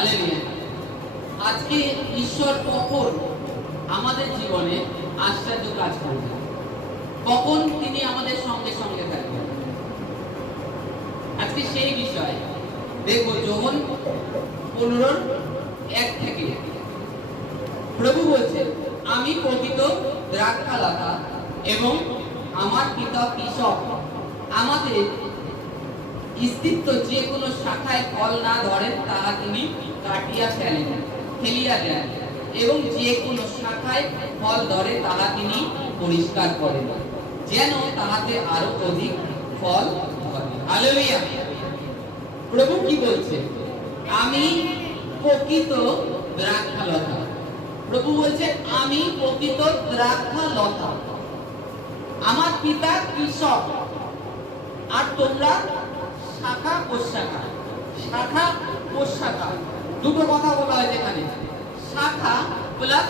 Hallelujah. আজকে ঈশ্বর কখন আমাদের জীবনে আশ্চর্য কাজ করবেন, কখন তিনি আমাদের সঙ্গে সঙ্গে থাকবেন, আজকে সেই বিষয় দেখবো। যোহন 15:1 থেকে প্রভু বলছেন, আমি প্রকৃত দ্রাক্ষালতা এবং আমার পিতা কৃষক। আমাদের স্থিত যে কোনো শাখায় ফল না ধরেন তাহা তিনি কাটিয়া ফেলিয়া দেন, এবং যে কোনো শাখায় ফল ধরে তাহা তিনি পরিষ্কার করেন, যেন তাহাতে আরো অধিক ফল ধরে। হালেলুয়া। প্রভু কি বলছে? আমি প্রকৃত দ্রাক্ষালতা। প্রভু বলছে আমি প্রকৃত দ্রাক্ষালতা, আমার পিতা কৃষক, আর তোমরা শাখা প্রশাখা। শাখা প্রশাখা দুটো কথা বলা হয়েছে এখানে। শাখা প্লাস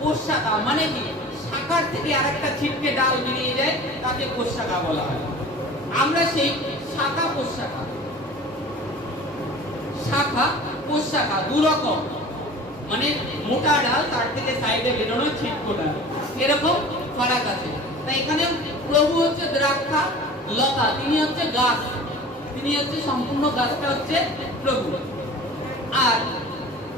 প্রশাখা মানে কি? শাখার থেকে আরেকটা ছিটকে ডাল বেরিয়ে যায়, তাকে প্রশাখা বলা হয়। আমরা সেই শাখা প্রশাখা, শাখা প্রশাখা দু রকম, মানে মোটা ডাল, তার থেকে সাইডে বেরোনো ছিটকো ডাল, এরকম ফারাক আছে। তাই এখানে প্রভু হচ্ছে দ্রাক্ষা লতা, তিনি হচ্ছে গাছ, তিনি হচ্ছে সম্পূর্ণ গাছটা হচ্ছে প্রভু। আর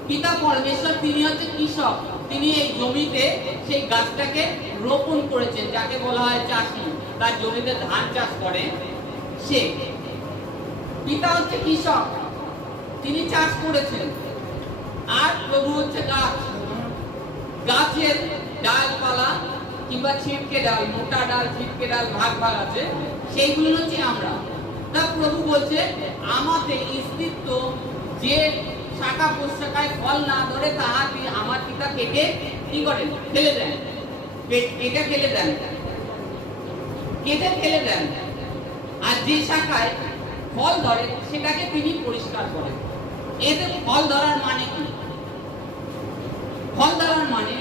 পিতা পরমেশ্বর তিনি হচ্ছে কৃষক, তিনি এই জমিতে সেই গাছটাকে রোপণ করেছেন, যাকে বলা হয় চাষি, তার জমিতে ধান চাষ করে সে। পিতা হচ্ছে কৃষক, তিনি চাষ করেছেন। আর প্রভু হচ্ছে গাছ, গাছের ডালপালা কিংবা ছিটকে ডাল, মোটা ডাল ছিটকে ডাল ভাগ ভাগ আছে, সেইগুলো হচ্ছে আমরা। তা প্রভু বলছে আমাদের স্থিত যে শাখা প্রশাখায় ফল না ধরে তাহা আমার পিতা কেটে কি করেন? ফেলে দেন, কেটে ফেলে দেন, কেটে ফেলে দেন। আর যে শাখায় ফল ধরে সেটাকে তিনি পরিষ্কার করেন। এতে ফল ধরার মানে কি? ফল ধরার মানে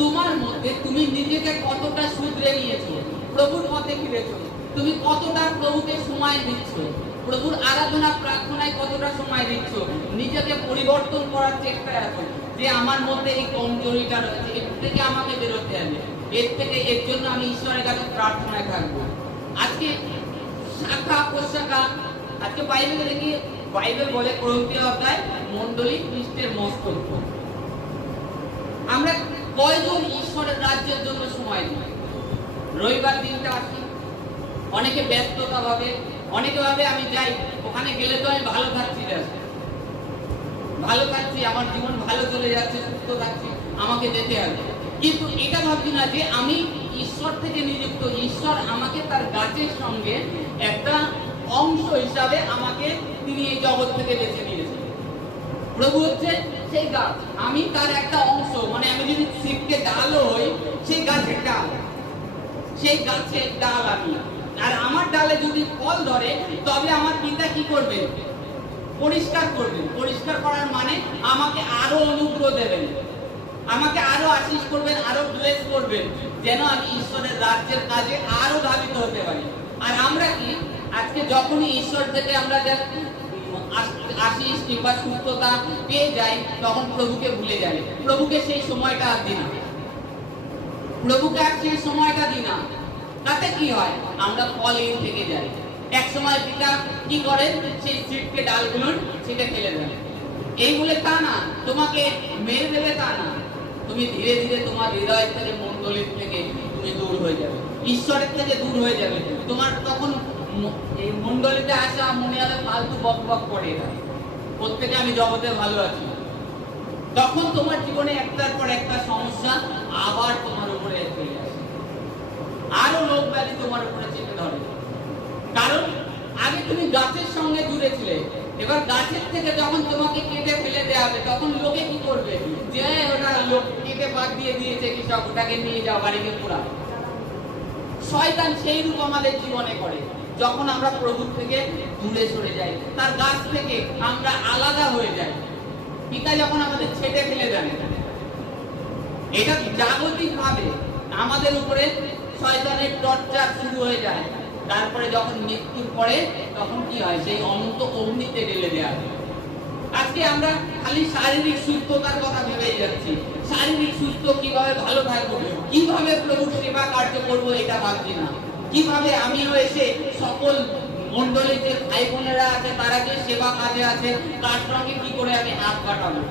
তোমার মধ্যে তুমি নিজেকে কতটা শুধরে নিয়েছো, প্রভুর পথে ফিরেছো, তুমি কতটা প্রভুকে সময় দিচ্ছ, প্রভুর আরাধনা প্রার্থনায় কতটা সময় দিচ্ছ, নিজেকে পরিবর্তন করার চেষ্টায় আছো, যে আমার মধ্যে এই কমজোরিটা রয়েছে, এর থেকে আমাকে বেরোতে হবে, এর জন্য আমি ঈশ্বরের কাছে প্রার্থনায় থাকবো। আজকে শাখা প্রশাখা, আজকে বাইবেলে দেখি, বাইবেল বলে করন্থীয় অধ্যায় মণ্ডলী খ্রিস্টের মস্তক। আমরা কয়জন ঈশ্বরের রাজ্যের জন্য সময় দিই? রবিবার দিনটা আসি, অনেকে ব্যস্ততা ভাবে, অনেকে ভাবে আমি যাই, ওখানে গেলে তো আমি ভালো থাকছি, ভালো থাকছি, আমার জীবন ভালো চলে যাচ্ছে, সুস্থ থাকছি, আমাকে যেতে হবে। কিন্তু এটা ভাবছি না যে আমি ঈশ্বর থেকে নিযুক্ত, ঈশ্বর আমাকে তার গাছের সঙ্গে একটা অংশ হিসাবে আমাকে তিনি এই জগৎ থেকে বেছে নিয়েছেন। প্রভু হচ্ছে সেই গাছ, আমি তার একটা অংশ, মানে আমি যদি ছিটকে ডালও হই, সেই গাছের ডাল, সেই গাছের ডাল আমি। আর আমার ডালে যদি ফল ধরে তবে আমার পিতা কি করবে? পরিষ্কার করবেন। পরিষ্কার করার মানে আমাকে আরো অনুগ্রহ দেবেন, আমাকে আরো আশীষ করবেন, আরো ব্লেস করবেন, যেন আমি ঈশ্বরের রাজ্যের কাজে আরো ধাবিত হতে পারি। আর আমরা কি আজকে যখনই ঈশ্বর থেকে আমরা আশীষ কিংবা সুস্থতা পেয়ে যাই, তখন প্রভুকে ভুলে যাই, প্রভুকে সেই সময়টা আর দিই না, প্রভুকে আর সেই সময়টা দিই না। তাতে কি হয়? আমরা ফলহীন থেকে যাই। এক সময় পিতা কি করেন? সেই ছিটকে ডালগুলো ছিটে ফেলে দেন। এই বলে তা না তোমাকে মেরে দেবে, তা না, তুমি ধীরে ধীরে তোমার হৃদয় থেকে, মণ্ডলীর থেকে তুমি দূর হয়ে যাবে, ঈশ্বরের থেকে দূর হয়ে যাবে। তোমার তখন এই মণ্ডলীতে আসা মনে হবে ফালতু বক বক করে, প্রত্যেকে আমি জগতে ভালো আছি। তখন তোমার জীবনে একটার পর একটা সমস্যা আবার তোমার উপরে চলে আসে, আরো রোগ ব্যাধি তোমার উপরে চেপে ধরে। কারণ আগে তুমি গাছের সঙ্গে জুড়ে ছিলে, এবার গাছের থেকে যখন তোমাকে কেটে ফেলে দেওয়া হবে, তখন লোকে কি করবে? যে ওটা লোক কেটে বাদ দিয়ে দিয়েছে কৃষক, ওটাকে নিয়ে যাও বাড়িতে পোড়া। শয়তান সেই রূপ আমাদের জীবনে করে, যখন আমরা প্রভুর থেকে দূরে সরে যাই, তার গাছ থেকে আমরা আলাদা হয়ে যাই। পিতা যখন আমাদের ছেটে ফেলে দেন, এটা জাগতিক ভাবে আমাদের উপরে শয়তানের টর্চার শুরু হয়ে যায়। তারপরে যখন মৃত্যুর পরে তখন কি হয়? সেই অনন্ত অগ্নিতে ঢেলে দেওয়া হয়। আজকে আমরা খালি শারীরিক সুস্থতার কথা ভেবেই যাচ্ছি। শারীরিক সুস্থ কিভাবে ভালো থাকবো, কিভাবে প্রভুর সেবা কার্য করবো এটা ভাবছি না। কিভাবে আমিও এসে সকল মন্ডলীর যে ভাই বোনেরা আছে তারা যে সেবা কাজে আছে তার সঙ্গে কি করে আমি হাত কাটাবো,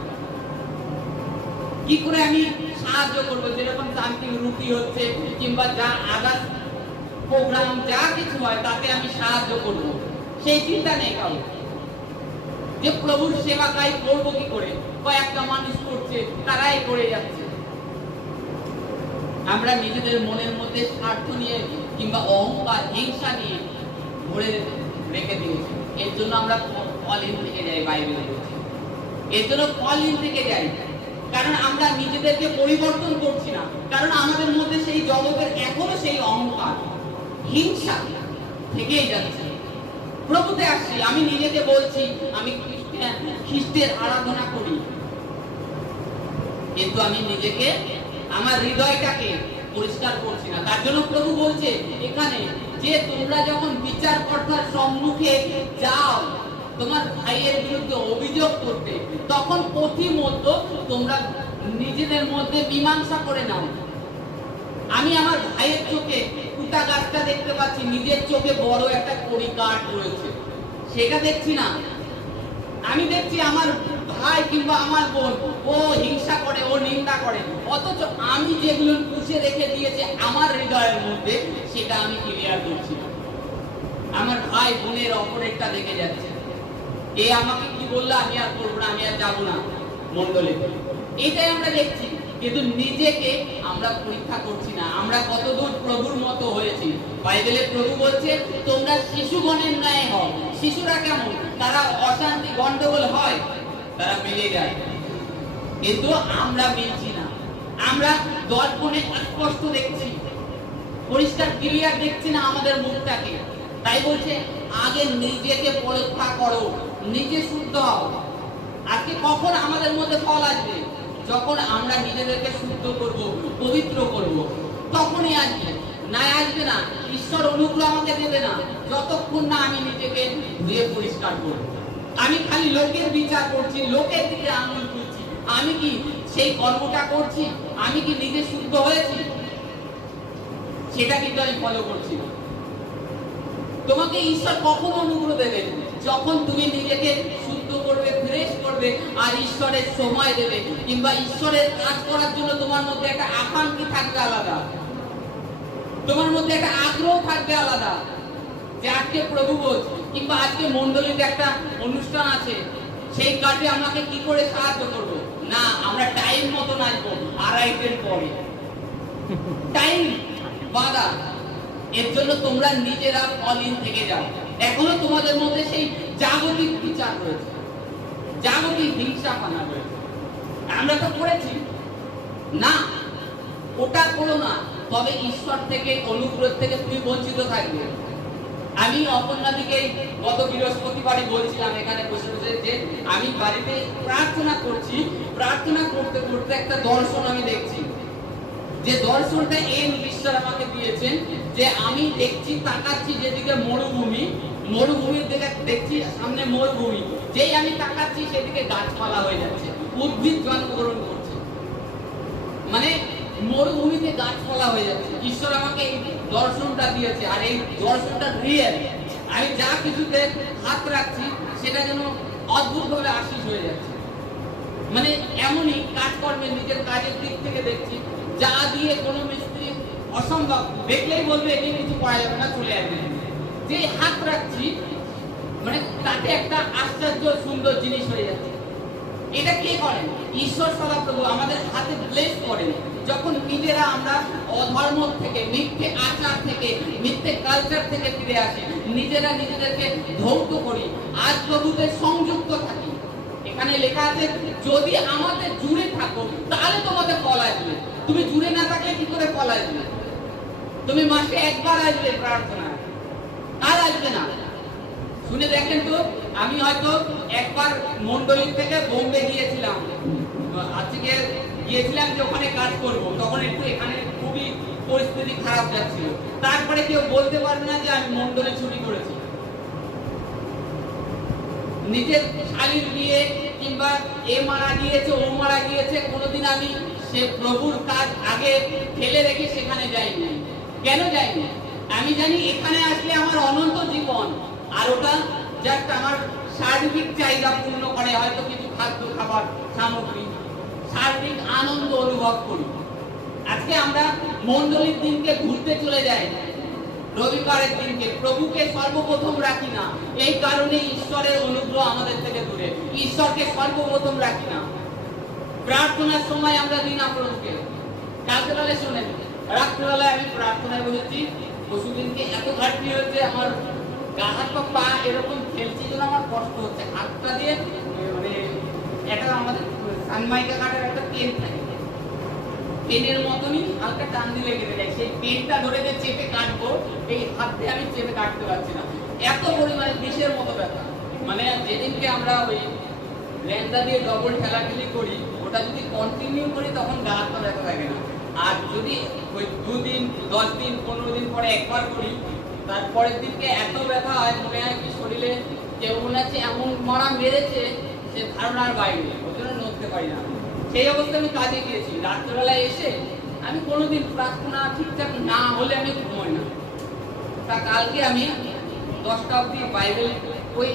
কি করে আমি সাহায্য করবো, যেরকম শান্তি রুটি হচ্ছে কিংবা যা আদার প্রোগ্রাম যা কিছু হয় তাতে আমি সাহায্য করবো, সেই চিন্তা নেই কারো। যে প্রভুর সেবা কাজ করবো কি করে, কয়েকটা মানুষ করছে তারাই করে যাচ্ছে। আমরা নিজেদের মনের মধ্যে স্বার্থ নিয়ে কিংবা অহংকার হিংসা নিয়ে ভরে রেখে দিয়েছি। এর জন্য আমরা কলিন থেকে যাই, বাইবেলে বলছে এর জন্য কলিন থেকে যাই, কারণ আমরা নিজেদেরকে পরিবর্তন করছি না, কারণ আমাদের মধ্যে সেই জগতের এখনো সেই অহংকার হিংসা থেকেই যাচ্ছে। প্রভুতে আসছি, আমি নিজেকে বলছি আমি খ্রিস্টের আরাধনা করি, কিন্তু আমি নিজেকে আমার হৃদয়টাকে পরিষ্কার করছি না। তার জন্য প্রভু বলছে এখানে যে তোমরা যখন বিচারকর্তার সম্মুখে যাও তোমার ভাইয়ের বিরুদ্ধে অভিযোগ করতে, তখন প্রতিমধ্যে তোমরা নিজেদের মধ্যে মীমাংসা করে নাও। আমি আমার ভাইয়ের চোখে কুটা গাছটা দেখতে পাচ্ছি, নিজের চোখে বড় একটা কড়ি কাঠ রয়েছে, সেটা দেখছি না। আমি দেখছি আমার ভাই কিংবা আমার বোন ও হিংসা করে, ও নিন্দা করে, অথচ আমি যেগুলো পুষে রেখে দিয়েছি আমার হৃদয়ের মধ্যে সেটা আমি ক্লিয়ার করছি না। আমার ভাই বোনের অপরেরটা দেখে যাচ্ছে, এ আমাকে কি বললো আমি আর করবো না, আমি আর যাবো না মন্ডলীতে, এটাই আমরা দেখছি। কিন্তু নিজেকে আমরা পরীক্ষা করছি না, আমরা কতদূর প্রভুর মতো হয়েছি। বাইবেলে প্রভু বলছে তোমরা শিশুগণের ন্যায় হও। শিশুরা কেমন? তারা অশান্তি গন্ডগোল হয় তারা মিলে যায়, কিন্তু আমরা মিলছি না। আমরা দর্পণে স্পষ্ট দেখছি, পরিষ্কার ক্লিয়ার দেখছি না আমাদের মুখটাকে। তাই বলছে আগে নিজেকে পরীক্ষা করো, নিজে শুদ্ধ হও। আজকে কখন আমাদের মধ্যে ফল আসবে? যখন আমরা নিজেদেরকে শুদ্ধ করব, পবিত্র করব, তখনই আসবে। না আসবে না, ঈশ্বর অনুগ্রহ আমাকে দেবে না যতক্ষণ না আমি নিজেকে ধুয়ে পরিষ্কার করব। আমি খালি লোকের বিচার করছি, লোকের দিকে আঙুল তুলছি, আমি কি সেই কর্মটা করছি? আমি কি নিজে শুদ্ধ হয়েছি? সেটা কিন্তু আমি ফলো করছি না। তোমাকে ঈশ্বর কখন অনুগ্রহ দেবেন? যখন তুমি নিজেকে শুদ্ধ করবে, ফ্রেশ করবে, আর ঈশ্বরের সময় দেবে, কিংবা ঈশ্বরের কাজ করার জন্য তোমার মধ্যে একটা আকাঙ্ক্ষা থাকবে আলাদা, তোমার মধ্যে একটা আগ্রহ থাকবে আলাদা, যে আজকে প্রভু বলছে কিংবা আজকে মন্ডলীতে একটা অনুষ্ঠান আছে, সেই কাজে আমাকে কি করে সাহায্য করবো। না, আমরা টাইম মতো আসবো, আড়াইটের পরে টাইম বাধা। এর জন্য তোমরা নিজেরা অলিন থেকে যাও। এখনো তোমাদের মধ্যে সেই জাগতিক বিচার রয়েছে, জাগতিক হিংসা পানা রয়েছে। আমরা তো করেছি না, ওটা করো না, তবে ঈশ্বর থেকে অনুগ্রহ থেকে তুমি বঞ্চিত থাকবে। আমি অপর্ণাদিকে গত বৃহস্পতিবারই বলছিলাম এখানে বসে বসে যে আমি বাড়িতে প্রার্থনা করছি, প্রার্থনা করতে করতে একটা দর্শন আমি দেখছি, যে দর্শনটা এই ঈশ্বর আমাকে দিয়েছেন, যে আমি দেখছি, তাকাচ্ছি যেদিকে মরুভূমি, মরুভূমির দিকে দেখছি, সামনে মরুভূমি, যেই আমি তাকাচ্ছি সেদিকে গাছপালা হয়ে যাচ্ছে, উদ্ভিদ জন্মগ্রহণ করছে, মানে মরুভূমিতে গাছপালা হয়ে যাচ্ছে। ঈশ্বর আমাকে এই দর্শনটা দিয়েছে, আর এই দর্শনটা রিয়েল। আমি যা কিছুতে হাত রাখছি সেটা যেন অদ্ভুতভাবে আশীষ হয়ে যাচ্ছে। মানে এমনই কাজকর্মে নিজের কাজের দিক থেকে দেখছি, যা দিয়ে কোনো মিস্ত্রি অসম্ভব, দেখলেই বলবে এটি কিছু করা যাবে না, চলে আসবে। যে হাত রাখছি মানে তাতে একটা আশ্চর্য সুন্দর জিনিস হয়ে যাচ্ছে। এটা কে করেন? ঈশ্বর সদাপ্রভু আমাদের হাতে ব্লেস করেন। যখন নিজেরা আমরা অধর্ম থেকে, মিথ্যে আচার থেকে, মিথ্যে কালচার থেকে ফিরে আসি, নিজেরা নিজেদেরকে ধৌত করি, আজ প্রভুতে সংযুক্ত থাকি। এখানে লেখা আছে যদি আমাদের জুড়ে থাকো তাহলে তোমাদের ফল আসবে। তুমি জুড়ে না থাকলে কি করে ফল আসবে? তুমি মাসে একবার আসবে প্রার্থনা, আর আসবে না। শুনে দেখেন তো, আমি হয়তো একবার মন্ডলী থেকে বোম্বে গিয়েছিলাম, আজকে গিয়েছিলাম যে ওখানে কাজ করব, তখন একটু এখানে খুবই পরিস্থিতি খারাপ যাচ্ছিল। তারপরে কেউ বলতে পারবে না যে আমি মন্ডলে ছুটি করেছি। নিজের শালীর বিয়ে কিংবা এ মারা গিয়েছে ও মারা গিয়েছে, কোনোদিন আমি সে প্রভুর কাজ আগে ফেলে রেখে সেখানে যাইনি। কেন যাইনি? আমি জানি এখানে আসলে আমার অনন্ত জীবন, আর ওটা জাস্ট আমার সার্বিক চাহিদা পূর্ণ করে, হয়তো কিছু খাদ্য খাবার সামগ্রী, সার্বিক আনন্দ অনুভব করি। আজকে আমরা মণ্ডলীর দিনকে ঘুরতে চলে যাই, রবিবারের দিনকে প্রভুকে সর্বপ্রথম রাখি না। এই কারণে ঈশ্বরের অনুগ্রহ আমাদের থেকে দূরে, ঈশ্বরকে সর্বপ্রথম রাখি না। প্রার্থনার সময় আমরা দিই না প্রভুকে। কালকে বেলায় শোনেন, রাত্রিবেলায় আমি প্রার্থনায় বলেছি, পশুদিনকে এত ঘাটতি হয়েছে, আমার গা হাত পা এরকম ফেলছি জন্য আমার কষ্ট হচ্ছে। হাতটা দিয়ে মানে এটা আমাদের সানমাইকা কাটার একটা পেন থাকে, পেনের মতনই হালকা টান দিলে কেটে যায়। সেই পেনটা ধরে যে চেপে কাটবো, এই হাত দিয়ে আমি চেপে কাটতে পারছি না, এত পরিমাণে বিষের মতো ব্যথা। মানে যেদিনকে আমরা ওই ল্যাংদা দিয়ে ডবল ঠেলাঠেলি করি, ওটা যদি কন্টিনিউ করি তখন গা হাত পা ব্যথা থাকে না। আর যদি ওই 2 দিন 10 দিন 15 দিন পরে একবার করি, তারপরের দিনকে এত ব্যথা হয়, মনে হয় কি শরীরে কেউ মনে হচ্ছে এমন মরা মেরেছে, সে ধারণার বাইরে, ওই জন্য নড়তে পারি না। সেই অবস্থায় আমি কাজে গিয়েছি, রাত্রেবেলায় এসে আমি কোনোদিন প্রার্থনা ঠিকঠাক না হলে আমি ঘুমোই না। তা কালকে আমি 10টা অবধি বাইবেল, ওই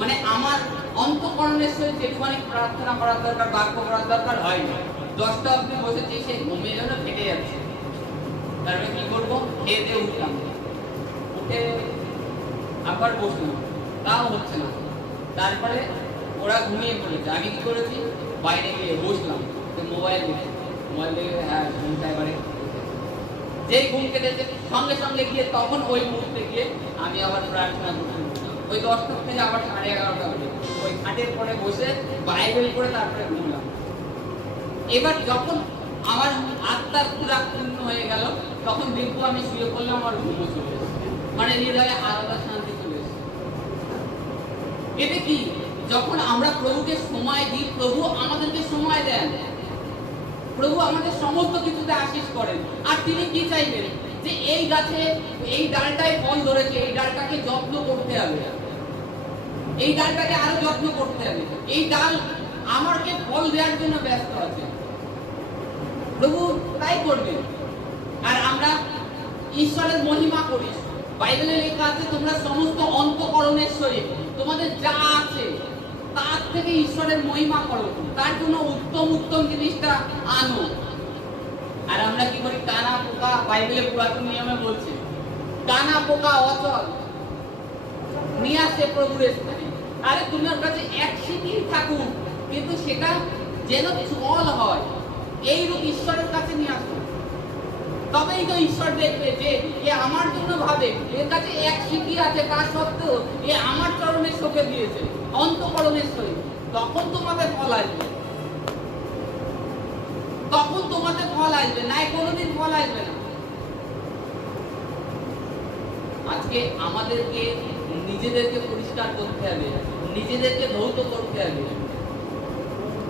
মানে আমার অন্তঃকরণের সহিত যেটুখানি প্রার্থনা করার দরকার, বাক্য করার দরকার হয় না। 10টা অবধি বসেছি, সেই ঘুমের জন্য ফেটে যাচ্ছে। তারপরে কি করবো, খেয়ে দিয়ে উঠলাম, উঠে আবার বসলাম, তাও হচ্ছে না। তারপরে ওরা ঘুমিয়ে পড়েছে, আমি কি করেছি, বাইরে গিয়ে বসলাম, মোবাইল দেখে হ্যাঁ ঘুমটা এবারে যেই ঘুম কেটেছে সঙ্গে সঙ্গে গিয়ে তখন ওই মুহূর্তে গিয়ে আমি আবার প্রার্থনা করতে বসলাম। ওই 10টা থেকে আবার 11:30 বাজে ওই খাটের পরে বসে বাইবেল করে তারপরে ঘুমলাম। এবার যখন আমার আত্মার পুরা পূর্ণ হয়ে গেল, তখন দেখবো আমি শুয়ে পড়লাম, আমার ঘুমও চলে এসেছে, মানে হৃদয়ে আলাদা শান্তি চলে এসেছে। এটা কি, যখন আমরা প্রভুকে সময় দিই, প্রভু আমাদেরকে সময় দেন, প্রভু আমাদের সমস্ত কিছুতে আশীষ করেন। আর তিনি কি চাইবেন, যে এই গাছে এই ডালটায় ফল ধরেছে, এই ডালটাকে যত্ন করতে হবে, এই ডালটাকে আরো যত্ন করতে হবে, এই ডাল আমাকে ফল দেওয়ার জন্য ব্যস্ত আছে। প্রভু তাই করবেন। আর আমরা ঈশ্বরের মহিমা করি। বাইবেলে লেখা আছে, তোমরা সমস্ত অন্তঃকরণের সহিত তোমাদের যা আছে তার থেকে ঈশ্বরের মহিমা করো, তার জন্য উত্তম উত্তম জিনিসটা আনো। আর আমরা কি করি, কানা পোকা, বাইবেলে পুরাতন নিয়মে বলছে, কানা পোকা অচল নিয়ে আসে প্রভুর স্থানে। আরে তোমার কাছে এক সিটি থাকুক, কিন্তু সেটা যেন চল হয়, এইরূপ ঈশ্বরের কাছে নিয়ে আসো। তবেই তো ঈশ্বর দেখবে যে এ আমার জন্য ভাবে, এর কাছে এক সিটি আছে, তার সত্ত্বেও এ আমার চরণে শোকে দিয়েছে অন্তঃকরণের সহিত। তখন তোমাদের ফল আসবে, তখন তোমাদের ফল আসবে, নাই কোনোদিন ফল আসবে না। আজকে আমাদেরকে নিজেদেরকে পরিষ্কার করতে হবে, নিজেদেরকে ধৌত করতে হবে,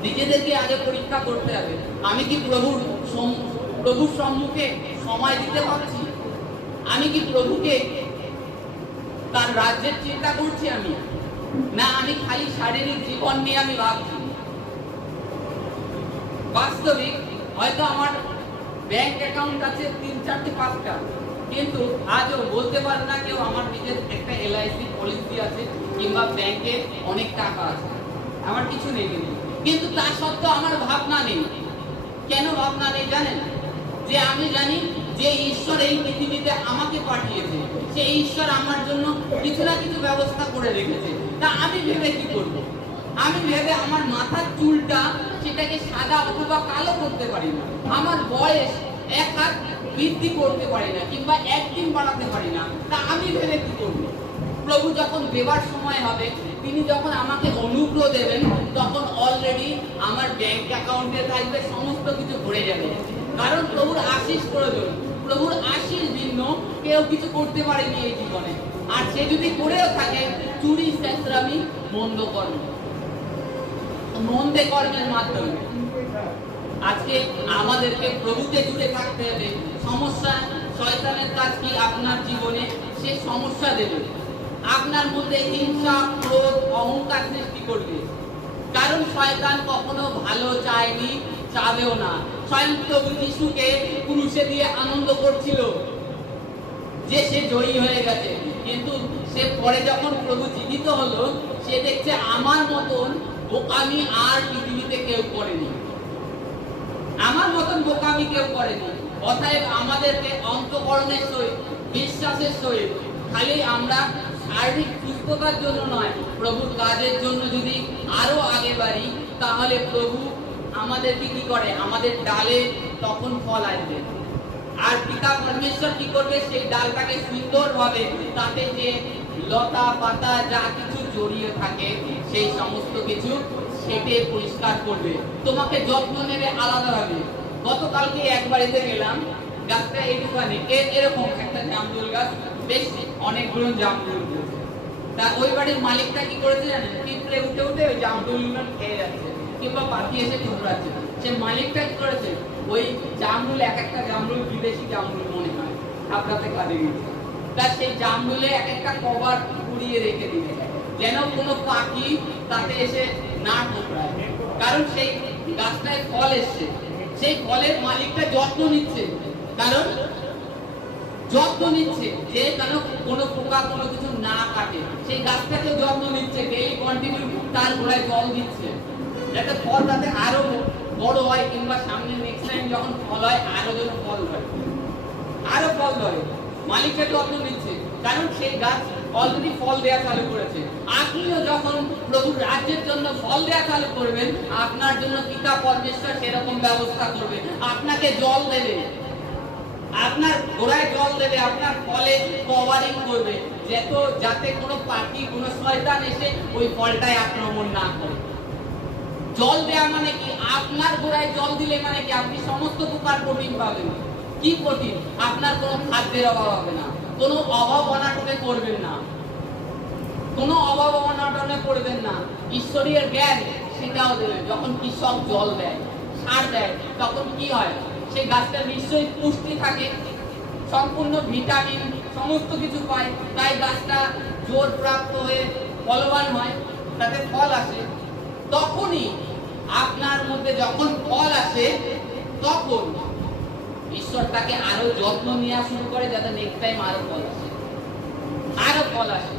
নিজেদেরকে আগে পরীক্ষা করতে হবে। আমি কি প্রভুর সম্মুখে সময় দিতে পারছি? আমি কি প্রভুকে তার রাজ্যের চিন্তা করছি আমি, না আমি খালি শারীরিক জীবন নিয়ে আমি ভাবছি? বাস্তবিক হয়তো আমার ব্যাংক অ্যাকাউন্ট আছে 3, 4, 5টা, কিন্তু আজও বলতে পারে না কেউ আমার নিজের একটা LIC পলিসি আছে, কিংবা ব্যাংকে অনেক টাকা আছে, আমার কিছু নেই। কিন্তু তা সত্ত্বেও আমার ভাবনা নেই। কেন ভাবনা নেই জানেন? যে আমি জানি যে ঈশ্বর এই পৃথিবীতে আমাকে পাঠিয়েছে, সেই ঈশ্বর আমার জন্য কিছু না কিছু ব্যবস্থা করে রেখেছে। তা আমি ভেবে কি করব? আমি ভেবে আমার মাথার চুলটা সেটাকে সাদা অথবা কালো করতে পারি না, আমার বয়স 1 হাত বৃদ্ধি করতে পারি না, কিংবা 1 দিন বাড়াতে পারি না। তা আমি ভেবে কি করব? প্রভু যখন দেবার সময় হবে, তিনি যখন আমাকে অনুগ্রহ দেবেন, তখন অলরেডি আমার ব্যাংক অ্যাকাউন্টে থাকবে, সমস্ত কিছু ভরে যাবে। কারণ প্রভুর আশীষ প্রয়োজন, প্রভুর আশীষ ভিন্ন কেউ কিছু করতে পারেনি এই জীবনে। আর সে যদি করেও থাকে, চুরি, চেঁচড়ামি, মন্দ কর্ম, মন্দে কর্মের মাধ্যমে। আজকে আমাদেরকে প্রভুতে জুড়ে থাকতে হবে। সমস্যা, শয়তানের কাজ কি আপনার জীবনে? সে সমস্যা দেবে, আপনার মধ্যে হিংসা, ক্রোধ, অহংকার সৃষ্টি করবে। কারণ শয়তান কখনো ভালো চায়নি, চাবেও না। স্বয়ং প্রভু যিশুকে ক্রুশে দিয়ে আনন্দ করছিল যে সে জয়ী হয়ে গেছে, কিন্তু সে পরে যখন প্রভু জীবিত হলো, সে দেখছে আমার মতন বোকামি আর পৃথিবীতে কেউ করেনি, আমার মতন বোকামি কেউ করেনি। অতএব আমাদেরকে অন্তঃকরণের সহিত, বিশ্বাসের সহিত, খালি আমরা শারীরিক সুস্থতার জন্য নয়, প্রভুর কাজের জন্য যদি আরো আগে বাড়ি, তাহলে প্রভু আমাদেরকে কি করে, আমাদের ডালে তখন ফল আসবে। আর পিতা পরমেশ্বর কি করবে, সেই ডালটাকে সুন্দরভাবে তাতে যে লতা পাতা যা কিছু জড়িয়ে থাকে সেই সমস্ত কিছু সেটে পরিষ্কার করবে, তোমাকে যত্ন নেবে আলাদাভাবে। গতকালকে এক বাড়িতে গেলাম, গাছটা এইটুখানি, এরকম একটা জামরুল গাছ, বেশ অনেকগুলো জামরুল হয়েছে। তা ওই বাড়ির মালিকটা কি করেছে জানেন, পিঁপড়ে উঠে উঠে ওই জামরুলগুলো খেয়ে যাচ্ছে, কিংবা পাখি এসে ঠুকরাচ্ছে। সে মালিকটা কি করেছে, ওই জামরুল, এক একটা জামরুল বিদেশি জামরুল মনে হয়, আপনাতে কাজে গিয়েছে, তা সেই জামরুলে এক একটা কভার পুড়িয়ে রেখে দিয়েছে, যেন কোনো পাখি তাতে এসে না ঠোকরায়। কারণ সেই গাছটায় ফল এসছে, সেই ফলের মালিকটা যত্ন নিচ্ছে, কারণ যত্ন নিচ্ছে যে কেন কোনো পোকা কোনো কিছু না কাটে, সেই গাছটাকে যত্ন নিচ্ছে, ডেইলি কন্টিনিউ তার গোড়ায় জল দিচ্ছে, যাতে ফল তাতে আরো বড় হয়, কিংবা সামনে নেক্সট টাইম যখন ফল হয় আরো যেন ফল হয়, আরো ফল ধরে। মালিকটা যত্ন নিচ্ছে, কারণ সেই গাছ অলরেডি ফল দেয়া চালু করেছে। আপনিও যখন প্রভুর রাজ্যের জন্য ফল দেয়া চালু করবেন, আপনার জন্য পিতা পরমেশ্বর সেরকম ব্যবস্থা করবে, আপনাকে জল দেবে, আপনার গোড়ায় জল দেবে, আপনার ফলে কভারিং করবে, যাতে কোনো পাখি কোনো শয়তান এসে ওই ফলটায় আক্রমণ না করে। জল দেয়া মানে কি, আপনার গোড়ায় জল দিলে মানে কি, আপনি সমস্ত প্রকার প্রোটিন পাবেন। কি প্রোটিন? আপনার কোনো খাদ্যের অভাব হবে না, কোনো অভাব অনাটনে পড়বেন না, কোনো অভাব অনাটনে পড়বেন না। ঈশ্বরের জ্ঞান সেটাও দেবে। যখন কৃষক জল দেয়, সার দেয়, তখন কি হয়, সেই গাছটা নিশ্চয়ই পুষ্টি থাকে, সম্পূর্ণ ভিটামিন সমস্ত কিছু পায়, তাই গাছটা জোর প্রাপ্ত হয়ে ফলবান হয়, তাতে ফল আসে। তখনই আপনার মধ্যে যখন ফল আসে, তখন ঈশ্বর তাকে আরো যত্ন নেওয়া শুরু করে, যাতে নেক্সট টাইম আরো ফল আসে, আরো ফল আসে।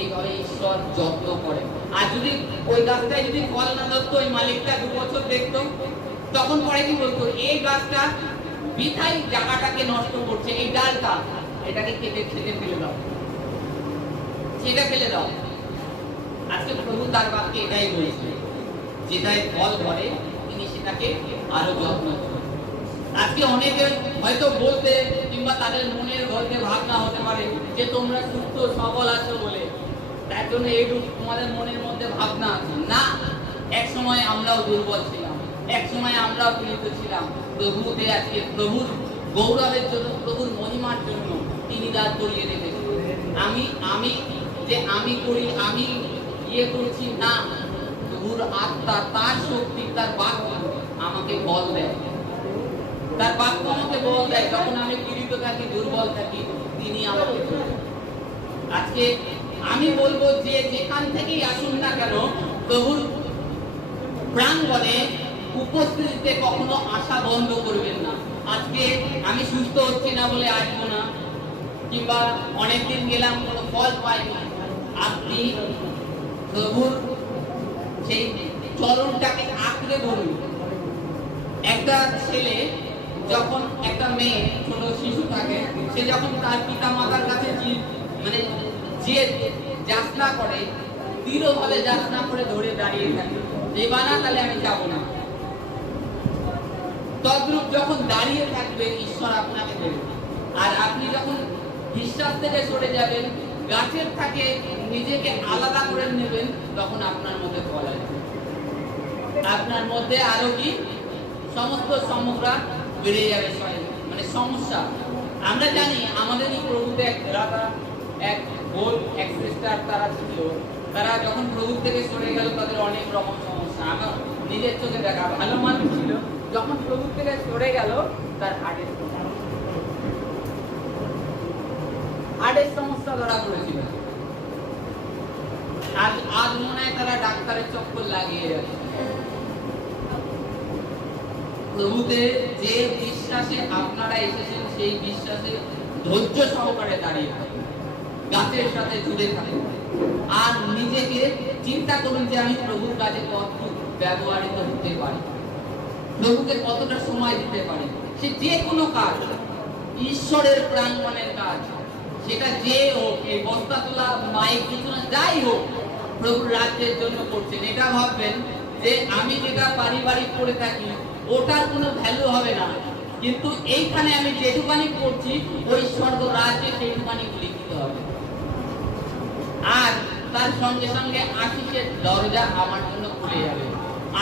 এইভাবে ঈশ্বর যত্ন করে। আর যদি ওই গাছটায় যদি ফল না ধরতো, ওই মালিকটা 2 বছর দেখতো, তখন পরে কি বলতো, এই গাছটা বৃথাই জায়গাটাকে নষ্ট করছে, এই ডালটা, এটাকে কেটে ছেটে ফেলে দাও, সেটা ফেলে দাও। আজকে প্রভু তার বাক্যে এটাই বলেছে, যেটায় ফল ধরে তিনি সেটাকে আরো যত্ন করেন। আজকে অনেকে হয়তো বলতে, কিংবা তাদের মনের গল্পে ভাবনা হতে পারে যে তোমরা সুস্থ সবল আছো বলে, তার জন্য এইটুকু তোমাদের মনের মধ্যে ভাবনা আছে। না, এক সময় আমরাও দুর্বল ছিলাম, এক সময় আমরাও পীড়িত ছিলাম। প্রভুকে আজকে প্রভুর গৌরবের জন্য, প্রভুর মহিমার জন্য তিনি দাঁড় করিয়ে রেখেছেন। আমি করি, আমি করছি না, প্রভুর আত্মা, তার শক্তি, তার বাক্য আমাকে বল দেয়, তার বাক্য আমাকে বল দেয়। যখন আমি পীড়িত থাকি, দুর্বল থাকি, তিনি আমাকে বলেন। আজকে আমি বলবো যে যেখান থেকেই আসুন না কেন, প্রভুর প্রাঙ্গণে উপস্থিতিতে কখনো আশা বন্ধ করবেন না। আজকে আমি সুস্থ হচ্ছি না বলে আসবো না, কিংবা অনেকদিন গেলাম কোনো ফল পাইনি, আপনি প্রভুর সেই চরণটাকে আঁকড়ে ধরুন। একটা ছেলে যখন, একটা মেয়ে, ছোট শিশু থাকে, সে যখন তার পিতা মাতার কাছে যে যাচনা করে, দৃঢ়ভাবে যাচনা করে ধরে দাঁড়িয়ে থাকে, দেবা না তাহলে আমি যাব না। তদ্রূপ যখন দাঁড়িয়ে থাকবেন, ঈশ্বর আপনাকে দেবেন। আর আপনি যখন বিশ্বাস থেকে সরে যাবেন, গাছের থেকে নিজেকে আলাদা করে নেবেন, তখন আপনার মধ্যে ফল আসবে, আপনার মধ্যে আরো কি সমস্ত সমস্যা বেড়ে যাবে, সমস্যা। আমরা জানি আমাদের এই প্রভুতে এক বোন, এক সিস্টার তারা ছিল, তারা যখন প্রভু থেকে সরে গেল, তাদের অনেক রকম সমস্যা, আমার নিজের চোখে দেখা। ভালো মানুষ ছিল, যখন প্রভু থেকে সরে গেল, তার হার্টের সমস্যা ধরা পড়েছিল। আজ মনে হয় তারা ডাক্তারের চক্কর লাগিয়ে যাচ্ছে। প্রভুতে যে বিশ্বাসে আপনারা এসেছেন সেই বিশ্বাসে ধৈর্য সহকারে দাঁড়িয়ে থাকুন, গাছের সাথে জুড়ে থাকুন, আর নিজেকে চিন্তা করুন যে আমি প্রভুর কাজে কতটুকু ব্যবহৃত হতে পারি, প্রভুকে কতটা সময় দিতে পারি। সে যে কোনো কাজ, ঈশ্বরের প্রাঙ্গণের কাজ, সেটা যে হোক, এই বস্তা তোলা, মাইক কিছু যাই হোক, প্রভুর রাজ্যের জন্য করছেন। এটা ভাববেন যে আমি যেটা পারিবারিক করে থাকি ওটার কোনো ভ্যালু হবে না, কিন্তু এইখানে আমি যেটুকানি করছি ওই স্বর্গ রাজ্যে সেইটুকানি লিখিত হবে, আর তার সঙ্গে সঙ্গে আশিসের দরজা আমার জন্য খুলে যাবে,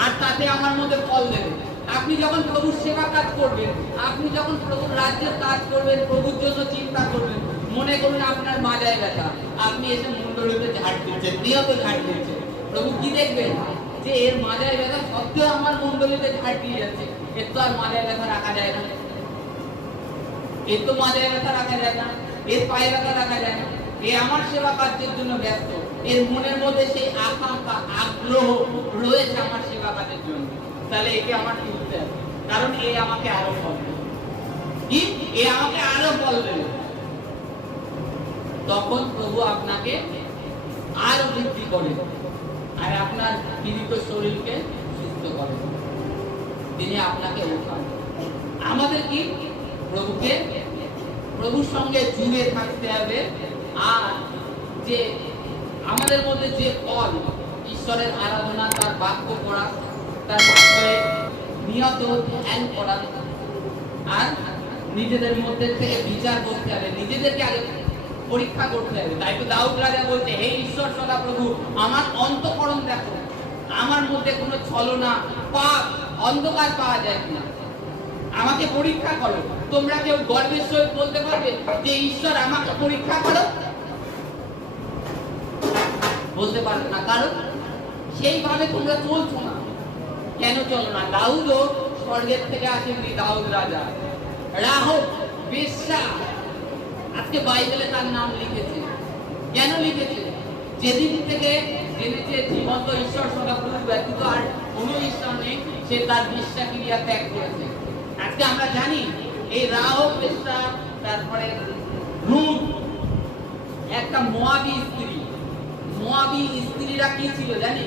আর তাতে আমার মধ্যে ফল দেবে। আপনি যখন প্রভুর সেবা কাজ করবেন, আপনি যখন প্রভুর রাজ্যের কাজ করবেন, প্রভুর জন্য চিন্তা করবেন, মনে করুন আপনার মাজায় ব্যথা, আপনি এসে মুন্ডলিতে ঝাড় দিচ্ছেন, নিয়ত ঝাড় দিচ্ছেন, প্রভু কি দেখবেন যে এর মাজায় ব্যথা সত্ত্বেও আমার মুন্ডলিতে ঝাড় দিয়ে যাচ্ছে, এর তো আর মাজায় ব্যথা রাখা যায় না, এর তো মাজায় ব্যথা রাখা যায় না, এর পায়ে ব্যথা রাখা যায় না, এ আমার সেবা কার্যের জন্য ব্যস্ত, এর মনের মধ্যে সেই আকাঙ্ক্ষা আগ্রহ রয়েছে আমার সেবা কাজের জন্য, তাহলে একে আমার কি করতে হবে? কারণ এ আমাকে আরো ফল দেবে, কি এ আমাকে আরো ফল দেবে, তখন প্রভু আপনাকে আরো বৃদ্ধি করে আর আপনার পীড়িত শরীরকে সুস্থ করে, তিনি আপনাকে উঠান। আমাদের কি প্রভুকে, প্রভুর সঙ্গে জুড়ে থাকতে হবে, আর যে আমাদের মধ্যে যে ফল, ঈশ্বরের আরাধনা, তার বাক্য পড়া, তার বাক্যে নিয়ত ধ্যান করা, আর নিজেদের মধ্যে থেকে বিচার করতে হবে, নিজেদেরকে আগে পরীক্ষা করতে হবে। তাই তো দাউদ রাজা বলছে, হে ঈশ্বর সদা প্রভু, আমার অন্তঃকরণ দেখো, আমার মধ্যে কোনো ছলনা, পাপ, অন্ধকার পাওয়া যায় কিনা, আমাকে পরীক্ষা করো। তোমরা কেউ গর্বের সহিত বলতে পারবে যে ঈশ্বর আমাকে পরীক্ষা করো? বলতে পারবে না, কারণ সেইভাবে তোমরা চলছো না। কেন চলো না? দাউদও স্বর্গের থেকে আসেননি, দাউদ রাজা রাহব বেশ্যা, আজকে বাইবেলে তার নাম লিখেছে। কেন লিখেছে? যেদিন থেকে জেনেছে জীবন্ত ঈশ্বর সদাপ্রভু ব্যতীত আর কোনো ঈশ্বর নেই, সে তার বিশ্বাস ক্রিয়া ত্যাগ করেছে। আজকে আমরা জানি এই রাহব বেশ্যা, তারপরে রুথ একটা মোয়াবী স্ত্রী। মোয়াবী স্ত্রীরা কি ছিল জানি?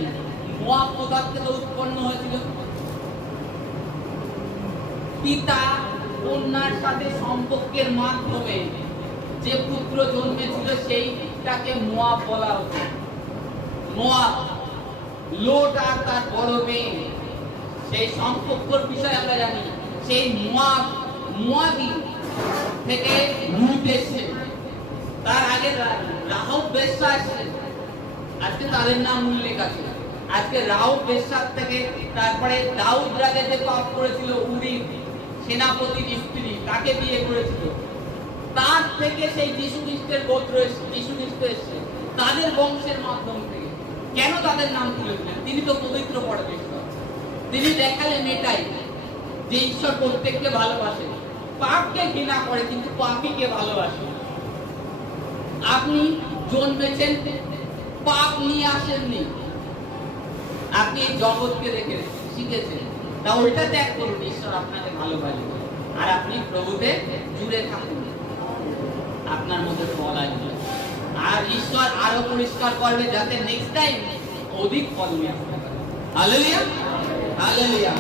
মোয়াব কোথা থেকে উৎপন্ন হয়েছিল? পিতা কন্যার সাথে সম্পর্কের মাধ্যমে যে পুত্র জন্মেছিল সেইটাকে মোয়াব বলা হতো। মোয়াব, লোট আর তার বড় মেয়ে, সেই সম্পর্কের বিষয় আমরা জানি। সেই মোয়াবী থেকে রুথ এসেছে, তার আগে রাহব বেশ্যা এসেছে, আজকে তাদের নাম উল্লেখ আছে। আজকে রাহব বেশ্যার থেকে তারপরে দাউদ রাজা যে পাপ করেছিল, উরিম সেনাপতির স্ত্রী, তাকে বিয়ে করেছিল, তার থেকে সেই যীশু খ্রিস্টের গোত্র এসেছে, যীশু খ্রিস্ট এসেছে তাদের বংশের মাধ্যম থেকে। কেন তাদের নাম তুলেছিলেন? তিনি তো পবিত্র পরমেশ্বর। তিনি দেখালেন এটাই যে ঈশ্বর প্রত্যেককে ভালোবাসে, পাপকে ঘৃণা করে কিন্তু পাপীকে ভালোবাসে। আপনি জন্মেছেন, পাপ নিয়ে আসেননি, আপনি এই জগৎকে দেখে শিখেছেন, তা ওইটা ত্যাগ করুন, ঈশ্বর আপনাকে ভালোবাসে, আর আপনি প্রভুতে জুড়ে থাকুন, আপনার মধ্যে ফল আসবে, আর ঈশ্বর আরো পরিষ্কার করবে যাতে নেক্সট টাইম অধিক ফল নিয়ে আসতে পারে। Hallelujah, hallelujah.